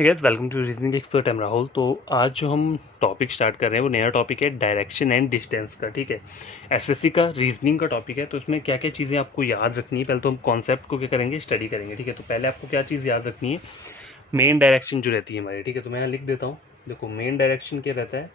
Hey guys, welcome to reasoning expert. Am Rahul. तो आज जो हम टॉपिक स्टार्ट कर रहे हैं वो नया टॉपिक है डायरेक्शन एंड डिस्टेंस का। ठीक है, एसएससी का रीजनिंग का टॉपिक है। तो इसमें क्या क्या चीज़ें आपको याद रखनी है, पहले तो हम कॉन्सेप्ट को क्या करेंगे, स्टडी करेंगे। ठीक है, तो पहले आपको क्या चीज़ याद रखनी है, मेन डायरेक्शन जो रहती है हमारी। ठीक है, तो मैं यहाँ लिख देता हूँ। देखो, मेन डायरेक्शन क्या रहता है।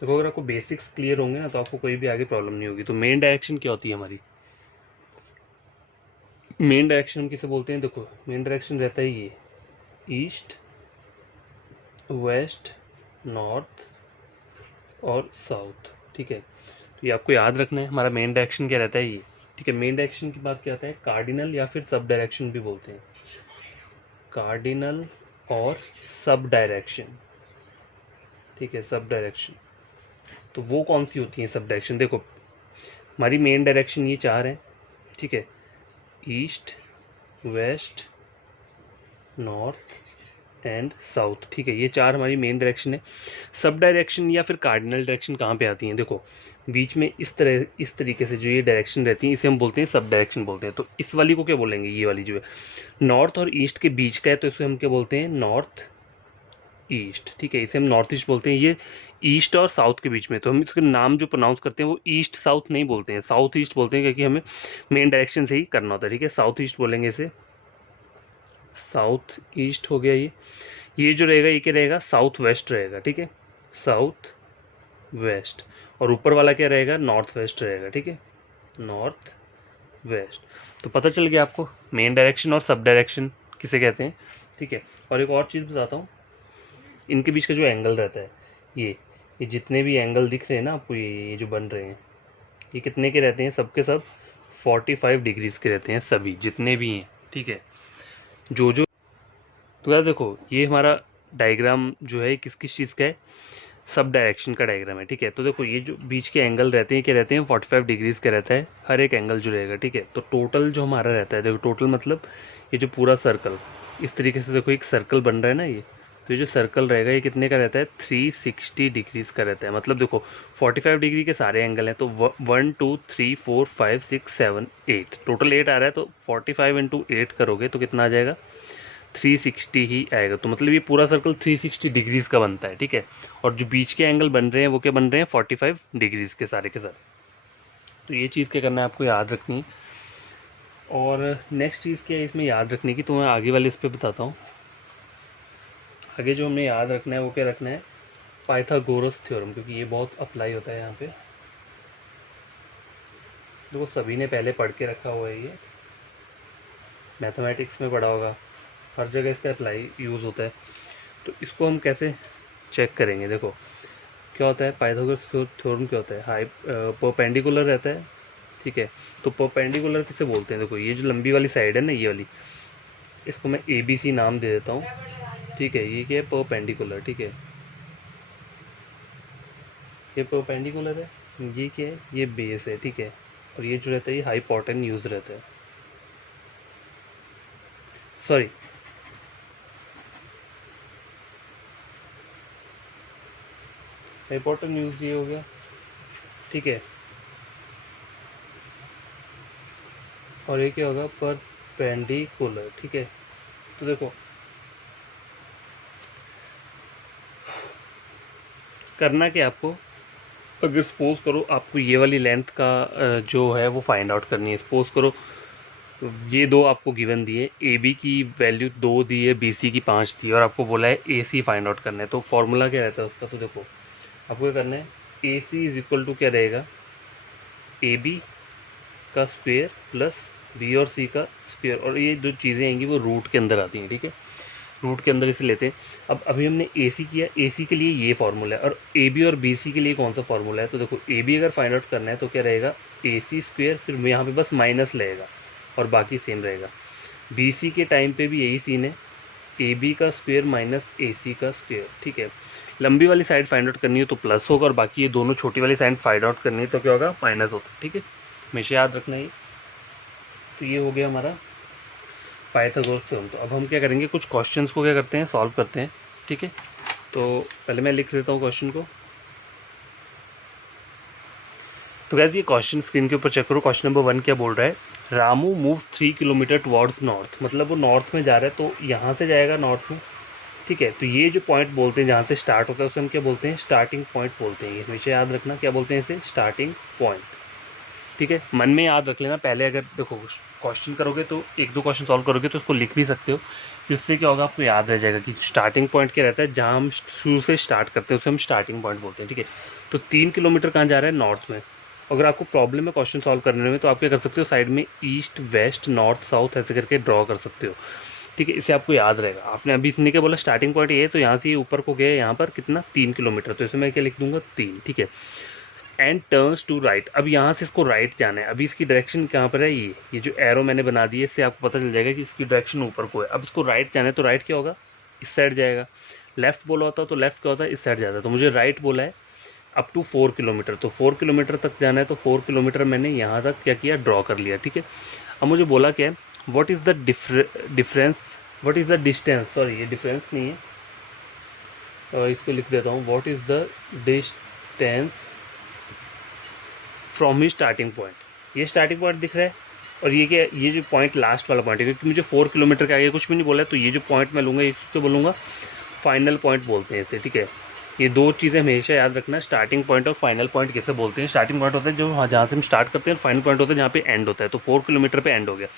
देखो, अगर आपको बेसिक्स क्लियर होंगे ना तो आपको कोई भी आगे प्रॉब्लम नहीं होगी। तो मेन डायरेक्शन क्या होती है हमारी, मेन डायरेक्शन हम किसे बोलते हैं। देखो, मेन डायरेक्शन रहता है ये ईस्ट, वेस्ट, नॉर्थ और साउथ। ठीक है, तो ये आपको याद रखना है, हमारा मेन डायरेक्शन क्या रहता है ये। ठीक है, मेन डायरेक्शन की बात क्या आता है, कार्डिनल या फिर सब डायरेक्शन भी बोलते हैं। कार्डिनल और सब डायरेक्शन। ठीक है, सब डायरेक्शन तो वो कौन सी होती है सब डायरेक्शन। देखो, हमारी मेन डायरेक्शन ये चार हैं। ठीक है, east, west, north and south. ठीक है, ये चार हमारी मेन डायरेक्शन है। सब डायरेक्शन या फिर कार्डिनल डायरेक्शन कहाँ पे आती हैं। देखो, बीच में इस तरीके से जो ये डायरेक्शन रहती है इसे हम बोलते हैं सब डायरेक्शन बोलते हैं। तो इस वाली को क्या बोलेंगे, ये वाली जो है नॉर्थ और ईस्ट के बीच का है तो इसे हम क्या बोलते हैं, नॉर्थ ईस्ट। ठीक है, इसे हम नॉर्थ ईस्ट बोलते हैं। ये ईस्ट और साउथ के बीच में, तो हम इसके नाम जो प्रोनाउंस करते हैं वो ईस्ट साउथ नहीं बोलते हैं, साउथ ईस्ट बोलते हैं, क्योंकि हमें मेन डायरेक्शन से ही करना होता है। ठीक है, साउथ ईस्ट बोलेंगे इसे, साउथ ईस्ट हो गया। ये जो रहेगा ये क्या रहेगा, साउथ वेस्ट रहेगा। ठीक है, साउथ वेस्ट। और ऊपर वाला क्या रहेगा, नॉर्थ वेस्ट रहेगा। ठीक है, नॉर्थ वेस्ट। तो पता चल गया आपको मेन डायरेक्शन और सब डायरेक्शन किसे कहते हैं। ठीक है, और एक और चीज़ बताता हूँ, इनके बीच का जो एंगल रहता है, ये जितने भी एंगल दिख रहे हैं ना आपको, ये जो बन रहे हैं, ये कितने के रहते हैं, सबके सब 45 डिग्रीज के रहते हैं, सभी जितने भी हैं। ठीक है, जो जो तो यार देखो, ये हमारा डायग्राम जो है किस किस चीज़ का है, सब डायरेक्शन का डायग्राम है। ठीक है, तो देखो ये जो बीच के एंगल रहते हैं क्या रहते हैं, 45 डिग्रीज का रहता है हर एक एंगल जो रहेगा। ठीक है, तो टोटल जो हमारा रहता है, देखो टोटल मतलब ये जो पूरा सर्कल इस तरीके से, देखो एक सर्कल बन रहा है ना ये, तो ये जो सर्कल रहेगा ये कितने का रहता है, 360 डिग्रीज का रहता है। मतलब देखो 45 डिग्री के सारे एंगल हैं, तो 1 2 3 4 5 6 7 8 टोटल 8 आ रहा है। तो 45 इंटू 8 करोगे तो कितना आ जाएगा, 360 ही आएगा। तो मतलब ये पूरा सर्कल 360 डिग्रीज का बनता है। ठीक है, और जो बीच के एंगल बन रहे हैं वो क्या बन रहे हैं, 45 डिग्रीज के सारे के सारे। तो ये चीज़ क्या करना है, आपको याद रखनी है। और नेक्स्ट चीज़ क्या है इसमें याद रखने की, तो मैं आगे वाले इस पर बताता हूँ। आगे जो हमें याद रखना है वो क्या रखना है, पाइथागोरस थ्योरम, क्योंकि ये बहुत अप्लाई होता है यहाँ पे। देखो सभी ने पहले पढ़ के रखा हुआ है, ये मैथमेटिक्स में पढ़ा होगा, हर जगह इसका अप्लाई यूज़ होता है। तो इसको हम कैसे चेक करेंगे। देखो क्या होता है, पाइथागोरस थ्योरम क्या होता है, हाई परपेंडिकुलर रहता है। ठीक है, तो परपेंडिकुलर किसे बोलते हैं, देखो ये जो लंबी वाली साइड है ना, ये वाली, इसको मैं ए बी सी नाम दे देता हूँ। ठीक है, ये क्या है, परपेंडिकुलर। ठीक है, ये परपेंडिकुलर है, ये क्या है, ये बेस है। ठीक है, और ये जो रहता है ये हाइपोटेन्यूज रहता है, सॉरी हाइपोटेन्यूज ये हो गया। ठीक है, और ये क्या होगा, परपेंडिकुलर। ठीक है, तो देखो करना क्या आपको, अगर सपोज करो आपको ये वाली लेंथ का जो है वो फाइंड आउट करनी है। सपोज करो ये दो आपको गिवन दिए, ए बी की वैल्यू 2 दी है, बी सी की 5 दी है, और आपको बोला है ए सी फाइंड आउट करना है। तो फॉर्मूला क्या रहता है उसका, तो देखो आपको क्या करना है, ए सी इज इक्वल टू क्या रहेगा, ए बी का स्क्वेयर प्लस बी और सी का स्क्वेयर, और ये जो चीज़ें आएंगी वो रूट के अंदर आती हैं। ठीक है, रूट के अंदर इसे लेते हैं। अब अभी हमने ए सी किया, ए सी के लिए ये फार्मूला है, और ए बी और बी सी के लिए कौन सा फार्मूला है। तो देखो ए बी अगर फाइंड आउट करना है तो क्या रहेगा, ए सी स्क्वेयर, फिर यहाँ पे बस माइनस लगेगा और बाकी सेम रहेगा। बी सी के टाइम पे भी यही सीन है, ए बी का स्क्वेयर माइनस ए सी का स्क्वेयर। ठीक है, लंबी वाली साइड फाइंड आउट करनी है तो प्लस होगा, और बाकी ये दोनों छोटी वाली साइड फाइंड आउट करनी है तो क्या होगा, माइनस होगा। ठीक है, हमेशा याद रखना है। तो ये हो गया हमारा पाइथागोरस थ्योरम। तो अब हम क्या करेंगे, कुछ क्वेश्चंस को क्या करते हैं, सॉल्व करते हैं। ठीक है, तो पहले मैं लिख देता हूँ क्वेश्चन को। तो गाइस ये क्वेश्चन स्क्रीन के ऊपर चेक करो, क्वेश्चन नंबर 1 क्या बोल रहा है, Ramu move 3 kilometre towards north, मतलब वो नॉर्थ में जा रहा है तो यहाँ से जाएगा नॉर्थ में, ठीक है। तो ये जो पॉइंट बोलते हैं जहाँ से स्टार्ट होता है उसे हम क्या बोलते हैं, स्टार्टिंग पॉइंट बोलते हैं। ये हमेशा याद रखना, क्या बोलते हैं इसे, स्टार्टिंग पॉइंट, ठीक है। मन में याद रख लेना, पहले अगर देखो क्वेश्चन करोगे तो एक दो क्वेश्चन सॉल्व करोगे तो उसको लिख भी सकते हो, जिससे क्या होगा आपको याद रह जाएगा कि स्टार्टिंग पॉइंट क्या रहता है, जहाँ हम शुरू से स्टार्ट करते हैं उसे हम स्टार्टिंग पॉइंट बोलते हैं, ठीक है। तो 3 किलोमीटर कहाँ जा रहा है, नॉर्थ में। अगर आपको प्रॉब्लम है क्वेश्चन सॉल्व करने में तो आप क्या कर सकते हो, साइड में ईस्ट वेस्ट नॉर्थ साउथ ऐसे करके ड्रॉ कर सकते हो, ठीक है। इससे आपको याद रहेगा। आपने अभी सुनने के बोला स्टार्टिंग पॉइंट ये है, तो यहाँ से ऊपर को गया यहाँ पर कितना 3 किलोमीटर, तो इसे मैं क्या लिख दूंगा 3, ठीक है। एंड टर्न्स टू राइट, अब यहाँ से इसको राइट जाना है। अभी इसकी डायरेक्शन कहाँ पर है, ये जो एरो मैंने बना दी है इससे आपको पता चल जाएगा कि इसकी डायरेक्शन ऊपर को है। अब इसको राइट जाना है तो राइट क्या होगा, इस साइड जाएगा। लेफ्ट बोला होता तो लेफ्ट क्या होता है, इस साइड जाता है। तो मुझे राइट बोला है अप टू 4 किलोमीटर, तो 4 किलोमीटर तक जाना है, तो 4 किलोमीटर मैंने यहाँ तक क्या किया, ड्रॉ कर लिया, ठीक है। अब मुझे बोला क्या है, what is the difference, what is the distance, sorry ये डिफरेंस नहीं है, इसको लिख देता हूँ, what is the distance from he starting point. ये स्टार्टिंग पॉइंट दिख रहा है और ये क्या, ये जो पॉइंट लास्ट वाला पॉइंट है, क्योंकि मुझे 4 किलोमीटर के आगे कुछ भी नहीं बोला है, तो ये जो पॉइंट मैं लूँगा इसको बोलूँगा फाइनल पॉइंट बोलते हैं इसे, ठीक है। ये दो चीज़ें हमेशा याद रखना, स्टार्टिंग पॉइंट और फाइनल पॉइंट किसे बोलते हैं। स्टार्टिंग पॉइंट होता है जो जहाँ से हम स्टार्ट करते हैं, फाइनल पॉइंट होता है जहाँ पे एंड होता है। तो 4 किलोमीटर पे एंड हो गया।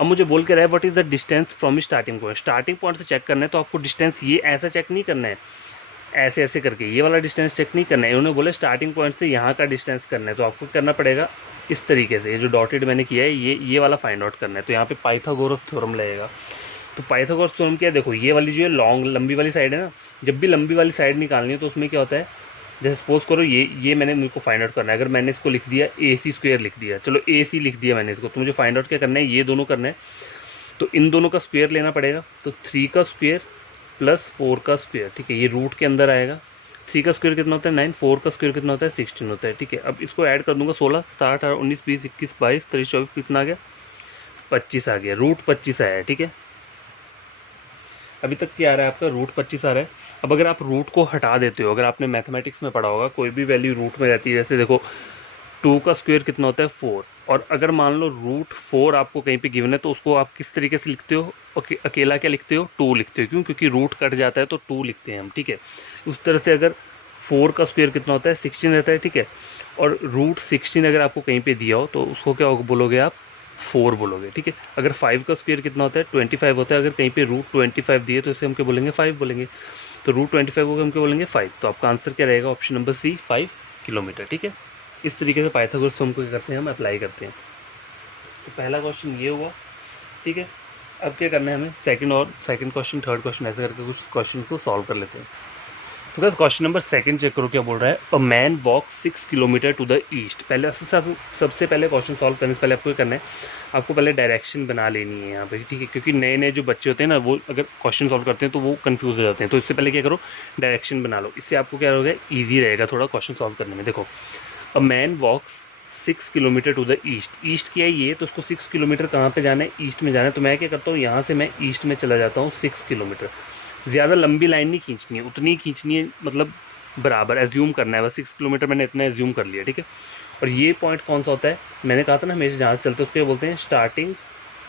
अब मुझे बोल के रहा है what is the distance from starting point. Starting point से चेक करना है तो आपको डिस्टेंस ये ऐसा चेक नहीं करना है, ऐसे ऐसे करके ये वाला डिस्टेंस चेक नहीं करना है। उन्होंने बोले स्टार्टिंग पॉइंट से यहाँ का डिस्टेंस करना है, तो आपको करना पड़ेगा इस तरीके से। ये जो डॉटेड मैंने किया है ये वाला फाइंड आउट करना है। तो यहाँ पे पाइथागोरस थ्योरम लगेगा। तो पाइथागोरस थ्योरम क्या है, देखो ये वाली जो है लॉन्ग लंबी वाली साइड है ना, जब भी लंबी वाली साइड निकालनी है तो उसमें क्या होता है, जैसे सपोज करो ये मैंने मुझको फाइंड आउट करना है। अगर मैंने इसको लिख दिया AC स्क्वायर लिख दिया, चलो AC लिख दिया मैंने इसको, तो मुझे फाइंड आउट क्या करना है, ये दोनों करना है। तो इन दोनों का स्क्वायर लेना पड़ेगा। तो 3 का स्क्वायर प्लस 4 का स्क्वायर, ठीक है, ये रूट के अंदर आएगा। 3 का स्क्वायर कितना होता है 9, 4 का स्क्वायर कितना होता है 16 होता है, ठीक है। अब इसको ऐड कर दूंगा 16 17 18 19 20 21 22 23 24 कितना आ गया 25 आ गया, रूट 25 आया है, ठीक है। अभी तक क्या आ रहा है आपका, रूट 25 आ रहा है। अब अगर आप रूट को हटा देते हो, अगर आपने मैथमेटिक्स में पढ़ा होगा कोई भी वैल्यू रूट में रहती है, जैसे देखो 2 का स्क्वायर कितना होता है 4, और अगर मान लो रूट 4 आपको कहीं पे गिवन है तो उसको आप किस तरीके से लिखते हो, अकेला क्या लिखते हो, 2 लिखते हो। क्यों, क्योंकि रूट कट जाता है तो 2 लिखते हैं हम, ठीक है। उस तरह से अगर 4 का स्क्वायर कितना होता है 16 रहता है, ठीक है, और रूट 16 अगर आपको कहीं पे दिया हो तो उसको क्या बोलोगे आप, 4 बोलोगे, ठीक है। अगर 5 का स्क्वायर कितना होता है 25 होता है, अगर कहीं पे रूट 25 दिए तो इसे हम क्या बोलेंगे 5 बोलेंगे। तो रूट 25 को हम क्या बोलेंगे 5। तो आपका आंसर क्या रहेगा, ऑप्शन नंबर सी 5 किलोमीटर, ठीक है। इस तरीके से पाइथागोरस थ्योरम को क्या करते हैं, हम अप्लाई करते हैं। तो पहला क्वेश्चन ये हुआ, ठीक है। अब क्या करना है हमें, सेकंड क्वेश्चन थर्ड क्वेश्चन ऐसे करके कुछ क्वेश्चन को सॉल्व कर लेते हैं। तो बस क्वेश्चन नंबर सेकंड चेक करो क्या बोल रहा है, a man walk 6 kilometre to the east. पहले सबसे पहले क्वेश्चन सॉल्व करने से पहले आपको क्या करना है, आपको पहले डायरेक्शन बना लेनी है यहाँ पे, ठीक है। क्योंकि नए नए जो बच्चे होते हैं ना, वो अगर क्वेश्चन सॉल्व करते हैं तो वो कंफ्यूज हो जाते हैं। तो इससे पहले क्या करो, डायरेक्शन बना लो, इससे आपको क्या होगा, ईजी रहेगा थोड़ा क्वेश्चन सॉल्व करने में। देखो a man walks 6 kilometre to the east. East क्या है ये, तो उसको 6 किलोमीटर कहाँ पे जाना है, ईस्ट में जाना है। तो मैं क्या करता हूँ, यहाँ से मैं ईस्ट में चला जाता हूँ 6 किलोमीटर। ज़्यादा लंबी लाइन नहीं खींचनी है, उतनी खींचनी है, मतलब बराबर एज्यूम करना है बस। 6 किलोमीटर मैंने इतना एज्यूम कर लिया, ठीक है। और ये पॉइंट कौन सा होता है, मैंने कहा था ना हमेशा जहाँ से चलते हैं उसको बोलते हैं स्टार्टिंग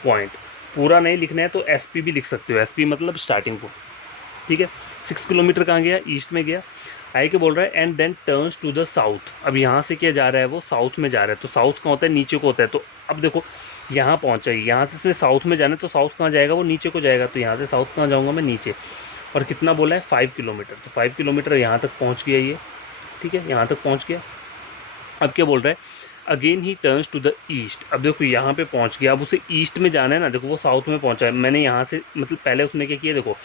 पॉइंट। पूरा नहीं लिखना है तो SP भी लिख सकते हो, SP मतलब स्टार्टिंग पॉइंट, ठीक है। 6 किलोमीटर कहाँ गया, ईस्ट में गया। आई के बोल रहा है and then turns to the south. अब यहाँ से क्या जा रहा है, वो साउथ में जा रहा है। तो साउथ कहाँ होता है, नीचे को होता है। तो अब देखो यहाँ पहुँचा, यहाँ से साउथ में जाना है, तो साउथ कहाँ जाएगा, वो नीचे को जाएगा। तो यहाँ से साउथ कहाँ जाऊँगा मैं, नीचे। और कितना बोला है 5 किलोमीटर, तो 5 किलोमीटर यहाँ तक पहुँच गया ये, ठीक है, यहाँ तक पहुँच गया। अब क्या बोल रहा है, again he turns to the east. अब देखो यहाँ पे पहुँच गया, अब उसे ईस्ट में जाना है ना, देखो वो साउथ में पहुँचा है। मैंने यहाँ से मतलब पहले उसने क्या किया, देखो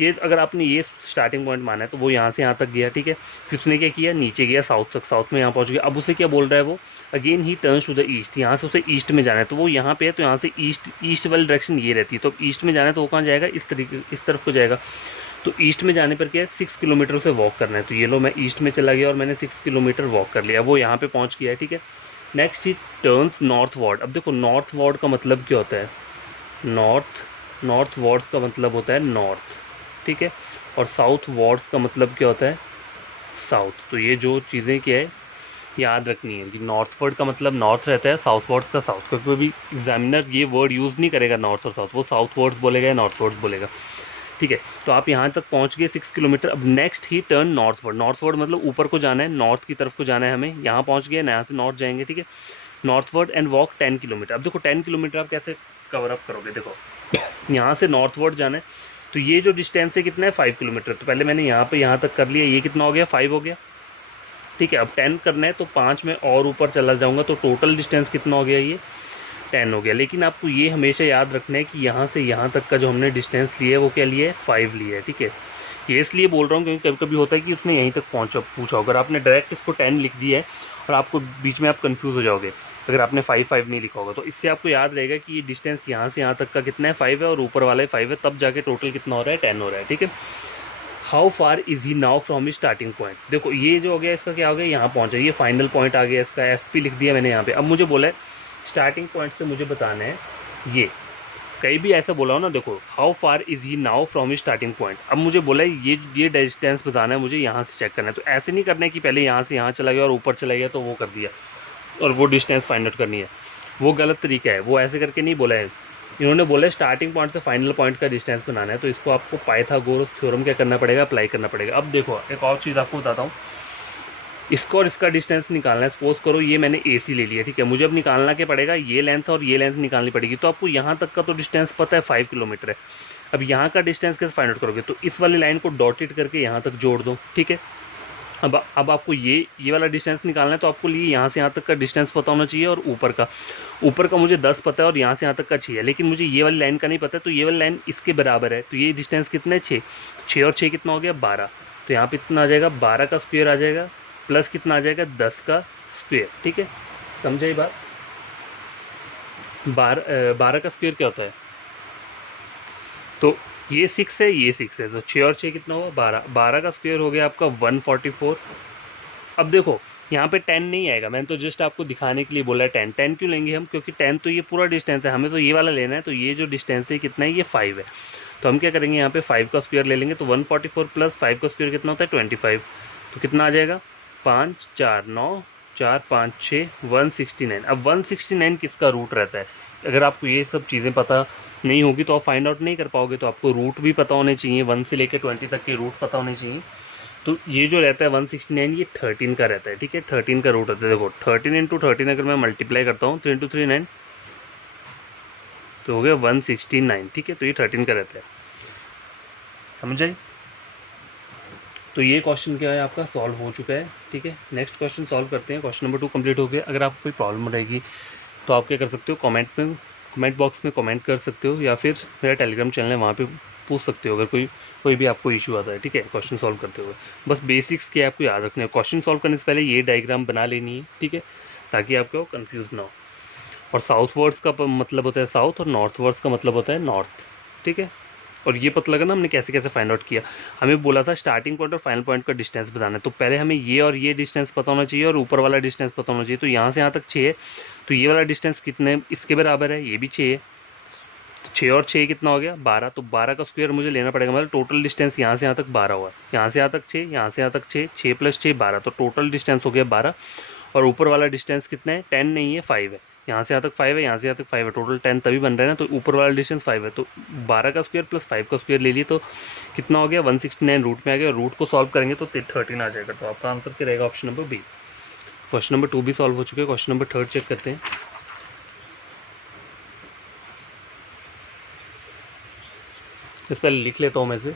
ये अगर आपने ये स्टार्टिंग पॉइंट माना है तो वो यहाँ से यहाँ तक गया, ठीक है। फिर उसने क्या किया, नीचे गया साउथ तक, साउथ में यहाँ पहुँच गया। अब उसे क्या बोल रहा है वो, again he turns to the east. यहाँ से उसे ईस्ट में जाना है, तो वो यहाँ पे है, तो यहाँ से ईस्ट वाली डायरेक्शन ये रहती है। तो ईस्ट में जाना है तो वो कहाँ जाएगा, इस तरफ को जाएगा। तो ईस्ट में जाने पर क्या है, 6 किलोमीटर उसे वॉक करना है। तो ये लो मैं ईस्ट में चला गया और मैंने 6 किलोमीटर वॉक कर लिया, वो यहाँ पे पहुँच गया है, ठीक है। नेक्स्ट ही टर्न्स नॉर्थ वार्ड। अब देखो नॉर्थ वार्ड का मतलब क्या होता है, नॉर्थ वार्ड्स का मतलब होता है नॉर्थ, ठीक है। और साउथ वार्ड्स का मतलब क्या होता है, साउथ। तो ये जो चीज़ें क्या है, याद रखनी है कि नॉर्थवर्ड का मतलब नॉर्थ रहता है, साउथवर्ड्स का साउथ, क्योंकि कोई भी एग्जामिनर ये वर्ड यूज़ नहीं करेगा नॉर्थ और साउथ, वो साउथवर्ड्स बोलेगा या नॉर्थवर्ड्स बोलेगा। ठीक है, तो आप यहाँ तक पहुँच गए 6 किलोमीटर। अब नेक्स्ट ही टर्न नॉर्थवर्ड, नॉर्थवर्ड मतलब ऊपर को जाना है, नॉर्थ की तरफ को जाना है हमें। यहाँ पहुँच गए, यहाँ से नॉर्थ जाएंगे। ठीक है, नॉर्थवर्ड एंड वॉक 10 किलोमीटर। अब देखो 10 किलोमीटर आप कैसे कवर अप करोगे, देखो यहाँ से नॉर्थवर्ड जाना है, तो ये जो डिस्टेंस है कितना है 5 किलोमीटर। तो पहले मैंने यहाँ पे यहाँ तक कर लिया, ये कितना हो गया 5 हो गया। ठीक है, अब 10 करना है तो 5 में और ऊपर चला जाऊँगा, तो टोटल डिस्टेंस कितना हो गया, ये 10 हो गया। लेकिन आपको ये हमेशा याद रखना है कि यहाँ से यहाँ तक का जो हमने डिस्टेंस लिया है वो क्या लिया है, 5 लिया है। ठीक है, ये इसलिए बोल रहा हूँ क्योंकि कभी कभी होता है कि उसने यहीं तक पूछा, अगर आपने डायरेक्ट इसको 10 लिख दिया है और आपको बीच में आप कंफ्यूज हो जाओगे अगर आपने 5 नहीं लिखा होगा। तो इससे आपको याद रहेगा कि ये डिस्टेंस यहाँ से यहाँ तक का कितना है 5 है, और ऊपर वाला 5 है, तब जाके टोटल कितना हो रहा है 10 हो रहा है। ठीक है, how far is he now from starting point. देखो ये जो हो गया इसका क्या हो गया, यहाँ पहुँचा, ये फाइनल पॉइंट आ गया इसका, एफ लिख दिया मैंने यहाँ पे। अब मुझे बोला है स्टार्टिंग पॉइंट से मुझे बताना है ये, कहीं भी ऐसा बोला हो ना, देखो how far is he now from starting point. अब मुझे बोला है ये डिस्टेंस बताना है मुझे, यहाँ से चेक करना है। तो ऐसे नहीं करना है कि पहले यहाँ से यहाँ चला गया और ऊपर चला गया तो वो कर दिया और वो डिस्टेंस फाइंड आउट करनी है, वो गलत तरीका है। वो ऐसे करके नहीं बोला है, इन्होंने बोला है स्टार्टिंग पॉइंट से फाइनल पॉइंट का डिस्टेंस बनाना है। तो इसको आपको पाइथागोरस थ्योरम क्या करना पड़ेगा, अप्लाई करना पड़ेगा। अब देखो एक और चीज़ आपको बताता हूँ, इसको और इसका डिस्टेंस निकालना है। सपोज करो ये मैंने AC ले लिया, ठीक है, मुझे अब निकालना क्या पड़ेगा, ये लेंथ और ये लेंथ निकालनी पड़ेगी। तो आपको यहाँ तक का तो डिस्टेंस पता है 5 किलोमीटर है। अब यहाँ का डिस्टेंस कैसे फाइंड आउट करोगे, तो इस वाली लाइन को डॉटेड करके यहाँ तक जोड़ दो। ठीक है, अब आपको ये वाला डिस्टेंस निकालना है, तो आपको लिए यहाँ से यहाँ तक का डिस्टेंस पता होना चाहिए, और ऊपर का मुझे 10 पता है और यहाँ से यहाँ तक का 6 है, लेकिन मुझे ये वाली लाइन का नहीं पता है। तो ये वाली लाइन इसके बराबर है, तो ये डिस्टेंस कितना है 6 और 6 कितना हो गया 12। तो यहाँ पे इतना आ जाएगा 12 का स्क्वायर आ जाएगा, प्लस कितना आ जाएगा 10 का स्क्वायर। ठीक है, समझे ये बात। 12 का स्क्वायर क्या होता है, तो ये 6 है, ये 6 है, तो 6 और 6 कितना हुआ 12। 12 का स्क्वायर हो गया आपका 144। अब देखो यहाँ पे 10 नहीं आएगा, मैंने तो जस्ट आपको दिखाने के लिए बोला है 10 क्यों लेंगे हम, क्योंकि 10 तो ये पूरा डिस्टेंस है, हमें तो ये वाला लेना है। तो ये जो डिस्टेंस है कितना है, ये 5 है। तो हम क्या करेंगे, यहाँ पे 5 का स्क्वायर ले लेंगे। तो 144 प्लस 5 का स्क्वायर कितना होता है 25। तो कितना आ जाएगा 5 4 9 4 5 6 169। अब 169 किसका रूट रहता है, अगर आपको ये सब चीज़ें पता नहीं होगी तो आप फाइंड आउट नहीं कर पाओगे। तो आपको रूट भी पता होने चाहिए, 1 से लेकर 20 तक के रूट पता होने चाहिए। तो ये जो रहता है 169, ये 13 का रहता है। ठीक है, 13 का रूट रहता है। देखो 13 इंटू 13 अगर मैं मल्टीप्लाई करता हूँ, 3 इंटू 3 9, तो हो गया 169। ठीक है, तो ये 13 का रहता है, समझ आई। तो ये क्वेश्चन क्या है आपका सॉल्व हो चुका है। ठीक है, नेक्स्ट क्वेश्चन सॉल्व करते हैं। क्वेश्चन नंबर 2 कंप्लीट हो गया। अगर आपको कोई प्रॉब्लम रहेगी तो आप क्या कर सकते हो, कमेंट बॉक्स में कमेंट कर सकते हो, या फिर मेरा टेलीग्राम चैनल है वहाँ पे पूछ सकते हो अगर कोई भी आपको इशू आता है। ठीक है, क्वेश्चन सॉल्व करते हुए बस बेसिक्स के आपको याद रखना है। क्वेश्चन सॉल्व करने से पहले ये डायग्राम बना लेनी है, ठीक है, ताकि आपको कंफ्यूज ना हो। और साउथ वर्ड्स का मतलब होता है साउथ, और नॉर्थ वर्ड्स का मतलब होता है नॉर्थ। ठीक है, और ये पता लगा ना हमने कैसे कैसे फाइंड आउट किया। हमें बोला था स्टार्टिंग पॉइंट और फाइनल पॉइंट का डिस्टेंस बताना है, तो पहले हमें ये और ये डिस्टेंस पता होना चाहिए और ऊपर वाला डिस्टेंस पता होना चाहिए। तो यहाँ से यहाँ तक 6 है, तो ये वाला डिस्टेंस कितने इसके बराबर है, ये भी 6 है। तो 6 और 6 कितना हो गया 12। तो 12 का स्क्वायर मुझे लेना पड़ेगा, मतलब टोटल डिस्टेंस यहाँ से यहाँ तक 12 हुआ, यहाँ से यहाँ तक 6, यहाँ से यहाँ तक 6, 6 प्लस 6 12, तो टोटल डिस्टेंस हो गया 12। और ऊपर वाला डिस्टेंस कितना है 10 नहीं है 5 है, यहाँ से यहाँ तक 5 है, यहाँ से यहाँ तक 5 है, टोटल 10 तभी बन रहा है ना। तो ऊपर वाला डिस्टेंस 5 है, तो 12 का स्क्वायर प्लस 5 का स्क्वायर ले लिए, तो कितना हो गया 169 रूट में आ गया। और रूट को सॉल्व करेंगे तो 13 आ जाएगा। तो आपका आंसर क्या रहेगा, option number B. Question number 2 भी सॉल्व हो चुके हैं। क्वेश्चन नंबर 3 चेक करते हैं। इस पहले लिख लेता हूँ मैं से।